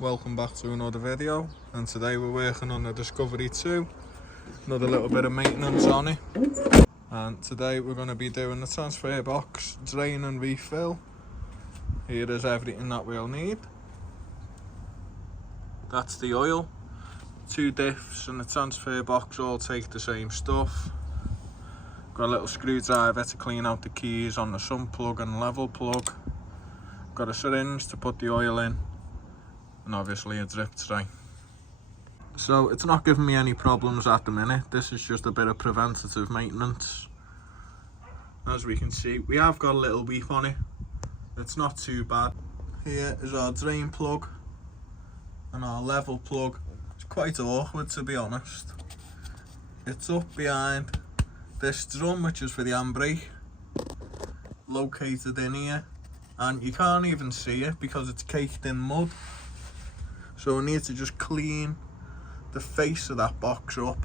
Welcome back to another video, and today we're working on the Discovery 2. Another little bit of maintenance on it, and today we're going to be doing the transfer box drain and refill. Here is everything that we'll need. That's the oil, 2 diffs and the transfer box all take the same stuff. Got a little screwdriver to clean out the keys on the sump plug and level plug. Got a syringe to put the oil in, and obviously a drip tray. So it's not giving me any problems at the minute. This is just a bit of preventative maintenance. As we can see, we have got a little weep on it. It's not too bad. Here is our drain plug and our level plug. It's quite awkward, to be honest. It's up behind this drum, which is for the handbrake, located in here, and you can't even see it because it's caked in mud. So we need to just clean the face of that box up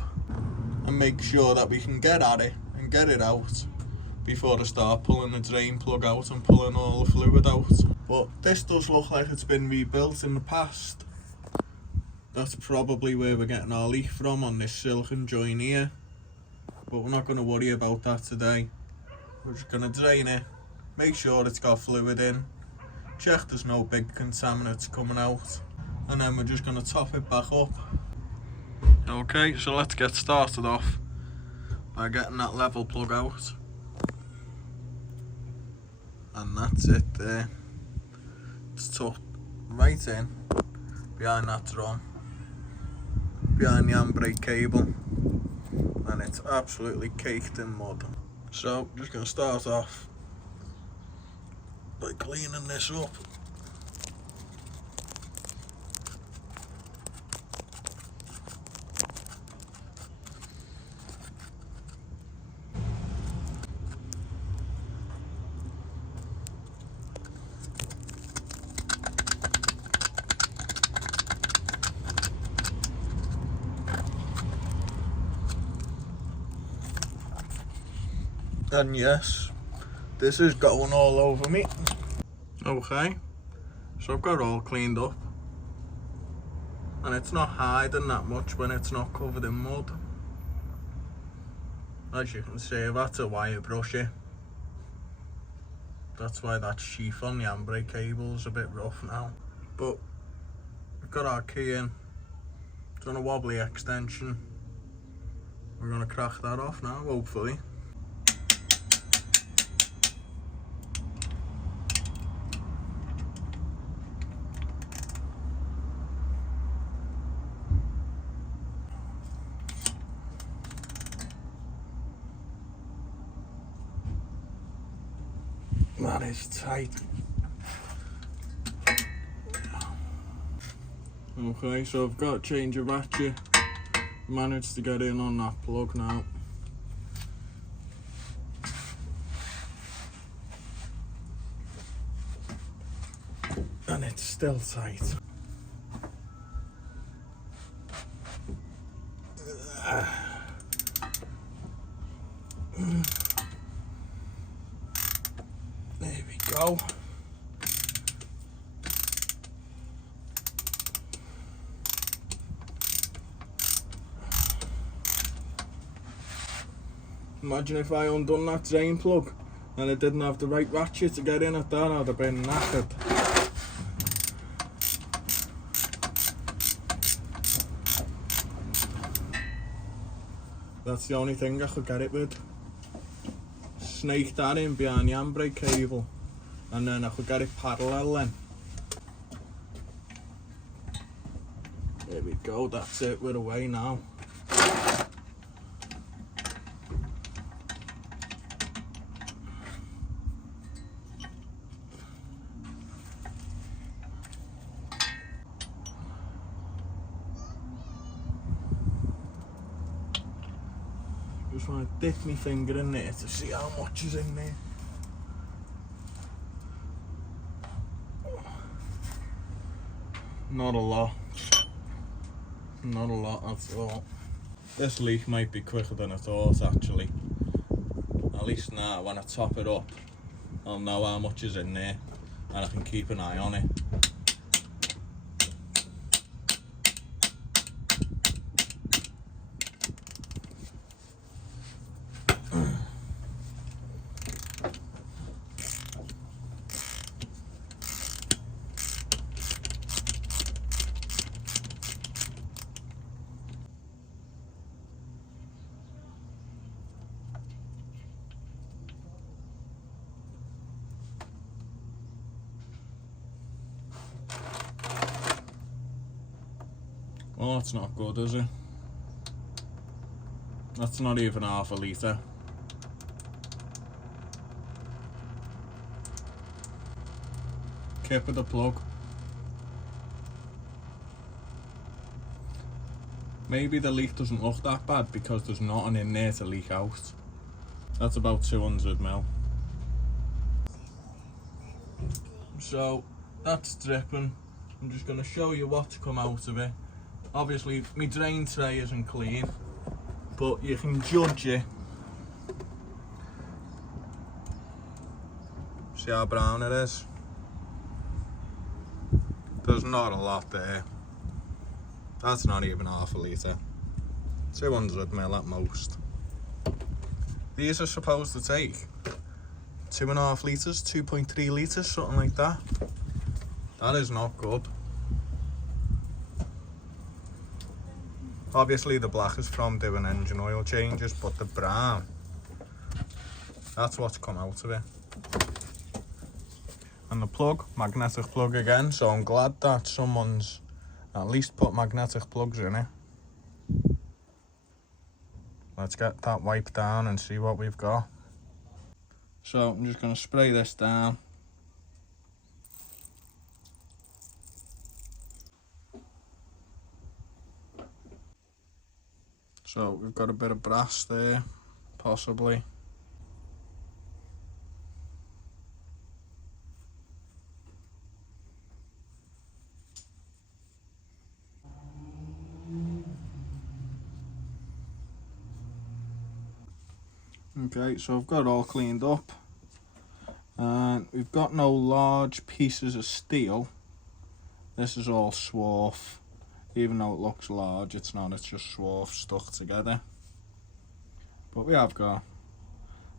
and make sure that we can get at it and get it out before I start pulling the drain plug out and pulling all the fluid out. But this does look like it's been rebuilt in the past. That's probably where we're getting our leak from, on this silicone joint here. But we're not going to worry about that today. We're just going to drain it, make sure it's got fluid in, check there's no big contaminants coming out, and then we're just going to top it back up. Okay, so let's get started off by getting that level plug out. And that's it there. It's tucked right in behind that drum, behind the handbrake cable, and it's absolutely caked in mud. So just going to start off by cleaning this up. And yes, this is going all over me. Okay, so I've got it all cleaned up, and it's not hiding that much when it's not covered in mud. As you can see, I've had to wire brush it. That's why that sheath on the handbrake cable is a bit rough now. But we've got our key in. It's on a wobbly extension. We're going to crack that off now, hopefully. That is tight. Okay, so I've got to change a ratchet. Managed to get in on that plug now. And it's still tight. There we go. Imagine if I undone that drain plug and I didn't have the right ratchet to get in at that, I'd have been knackered. That's the only thing I could get it with. Snake that in behind the handbrake cable, and then I could get it parallel then. There we go, that's it, we're away now. Just want to dip my finger in there to see how much is in there. Not a lot. Not a lot at all. This leak might be quicker than I thought actually. At least now when I top it up, I'll know how much is in there and I can keep an eye on it. Well, that's not good, is it? That's not even half a litre. Kip of the plug. Maybe the leak doesn't look that bad because there's nothing in there to leak out. That's about 200 mil. So that's dripping. I'm just going to show you what's come out of it. Obviously my drain tray isn't clean, but you can judge it. See how brown it is? There's not a lot there. That's not even half a litre. 200 mil at most. These are supposed to take 2.5 litres, 2.3 litres, something like that. That is not good. Obviously the black is from doing engine oil changes, but the brown, that's what's come out of it. And the plug, magnetic plug again, so I'm glad that someone's at least put magnetic plugs in it. Let's get that wiped down and see what we've got. So I'm just going to spray this down. So we've got a bit of brass there, possibly. Okay, so I've got it all cleaned up, and we've got no large pieces of steel. This is all swarf. Even though it looks large, it's not, it's just swarf stuck together. But we have got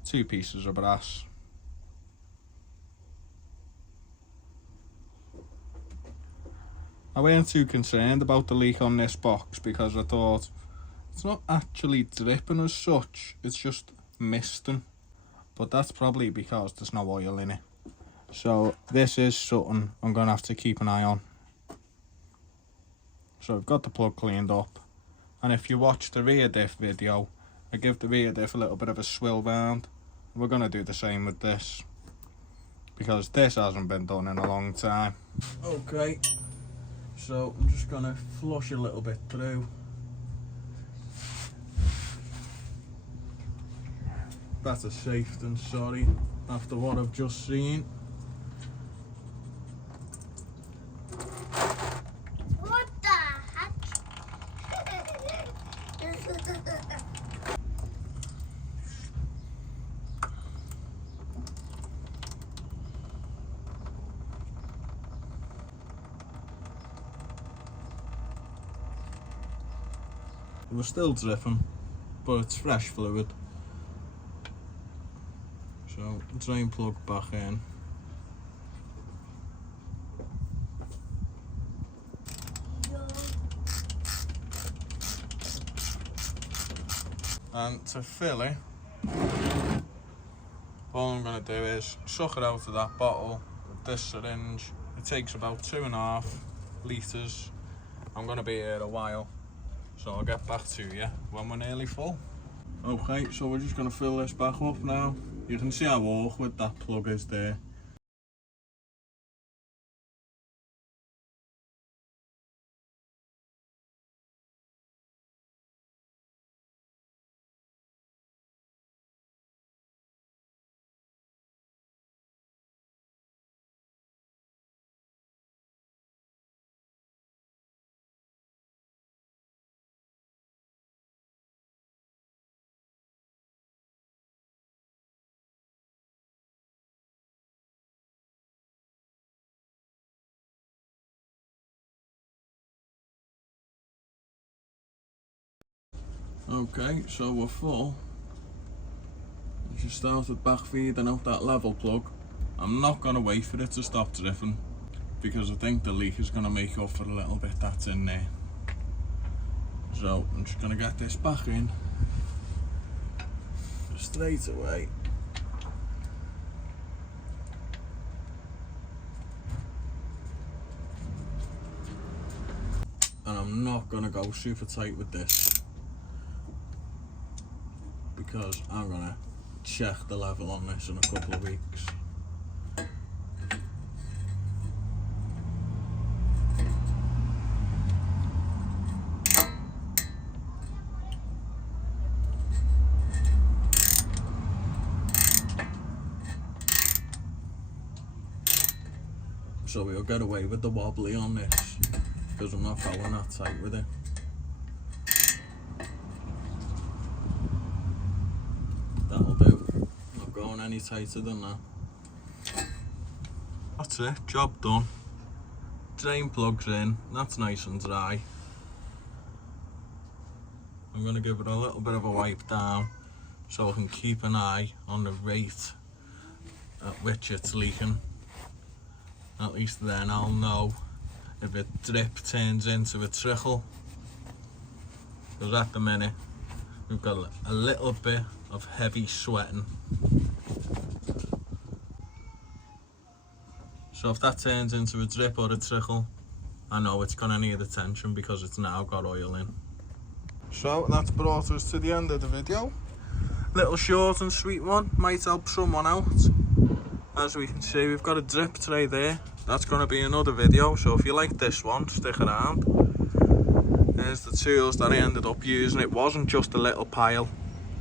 2 pieces of brass. I weren't too concerned about the leak on this box because I thought it's not actually dripping as such, it's just misting. But that's probably because there's no oil in it. So this is something I'm going to have to keep an eye on. So I've got the plug cleaned up, and if you watch the rear diff video, I give the rear diff a little bit of a swill round. We're going to do the same with this, because this hasn't been done in a long time. Okay, so I'm just going to flush a little bit through. Better safe than sorry after what I've just seen. We're still dripping, but it's fresh fluid. So drain plug back in. And to fill it, all I'm going to do is suck it out of that bottle with this syringe. It takes about 2.5 litres. I'm going to be here a while, so I'll get back to you when we're nearly full. Okay, so we're just going to fill this back up now. You can see how awkward that plug is there. Okay, so we're full. Just started back feeding out that level plug. I'm not going to wait for it to stop dripping, because I think the leak is going to make up for a little bit that's in there. So I'm just going to get this back in straight away. and I'm not gonna go super tight with this because I'm gonna check the level on this in a couple of weeks. So we'll get away with the wobbly on this because I'm not going that tight with it. That'll do. Not going any tighter than that. That's it, job done. Drain plugs in, that's nice and dry. I'm going to give it a little bit of a wipe down so I can keep an eye on the rate at which it's leaking. At least then I'll know if a drip turns into a trickle. Because at the minute we've got a little bit of heavy sweating. So if that turns into a drip or a trickle, I know it's gonna need attention because it's now got oil in. So that's brought us to the end of the video. Little short and sweet one, might help someone out. As we can see, we've got a drip tray there. That's going to be another video, so if you like this one, stick around. There's the tools that I ended up using. It wasn't just a little pile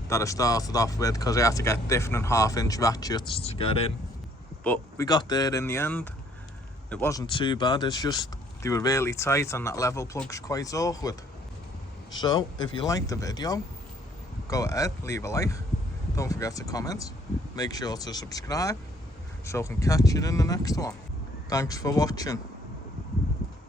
that I started off with because I had to get different 1/2-inch ratchets to get in. But we got there in the end. It wasn't too bad, it's just they were really tight and that level plug's quite awkward. So, if you liked the video, go ahead, leave a like. Don't forget to comment. Make sure to subscribe so I can catch you in the next one. Thanks for watching.